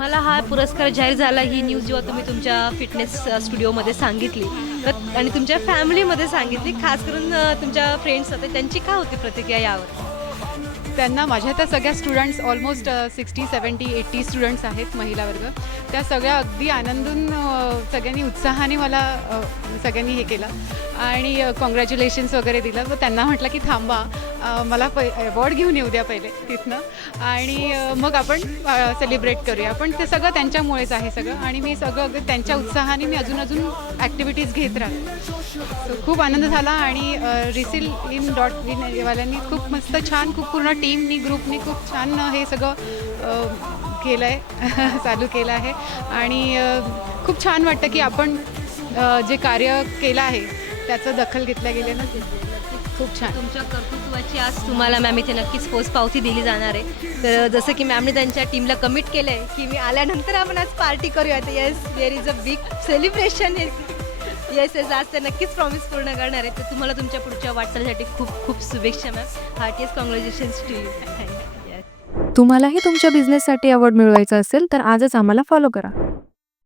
मला हा पुरस्कार जाहीर झाला ही न्यूज जेव्हा तुम्ही तुमच्या फिटनेस स्टुडिओमध्ये सांगितली तर आणि तुमच्या फॅमिलीमध्ये सांगितली, खास करून तुमच्या फ्रेंड्स होते त्यांची काय होती प्रतिक्रिया यावर? त्यांना माझ्या त्या सगळ्या स्टुडंट्स ऑलमोस्ट 60, 70, 80 स्टुडंट्स आहेत महिला वर्ग. त्या सगळ्या अगदी आनंदून सगळ्यांनी उत्साहाने मला सगळ्यांनी हे केलं आणि कॉंग्रॅच्युलेशन्स वगैरे दिलं. तर त्यांना म्हटलं की थांबा, मला अवॉर्ड घेऊन येऊ द्या पहिले तिथनं आणि मग आपण सेलिब्रेट करूया. पण ते सगळं त्यांच्यामुळेच आहे सगळं आणि मी सगळं अगदी त्यांच्या उत्साहाने मी अजून ॲक्टिव्हिटीज घेत राहते. सो खूप आनंद झाला आणि RESIL-IN.IN वाल्यांनी खूप मस्त छान, खूप पूर्ण टीमनी ग्रुपनी खूप छान हे सगळं केलं आहे चालू केलं आहे आणि खूप छान वाटतं की आपण जे कार्य केलं आहे त्याचं दखल घेतल्या गेले ना, खूप छान. तुमच्या कर्तृत्वाची आज तुम्हाला मॅम इथे नक्कीच पोचपावती दिली जाणार आहे. तर जसं की मॅमने त्यांच्या टीमला कमिट केलं आहे की मी आल्यानंतर आपण आज पार्टी करूया. तर yes, there is a big celebration. Yes yes, आज ते नक्कीच प्रॉमिस पूर्ण करणार आहे. तर तुम्हाला तुमच्या पुढच्या वाटचालीसाठी खूप खूप शुभेच्छा ma'am. Heartiest congratulations to you. तुम्हालाही तुमच्या बिझनेससाठी अवॉर्ड मिळवायचा असेल तर आजच आम्हाला फॉलो करा.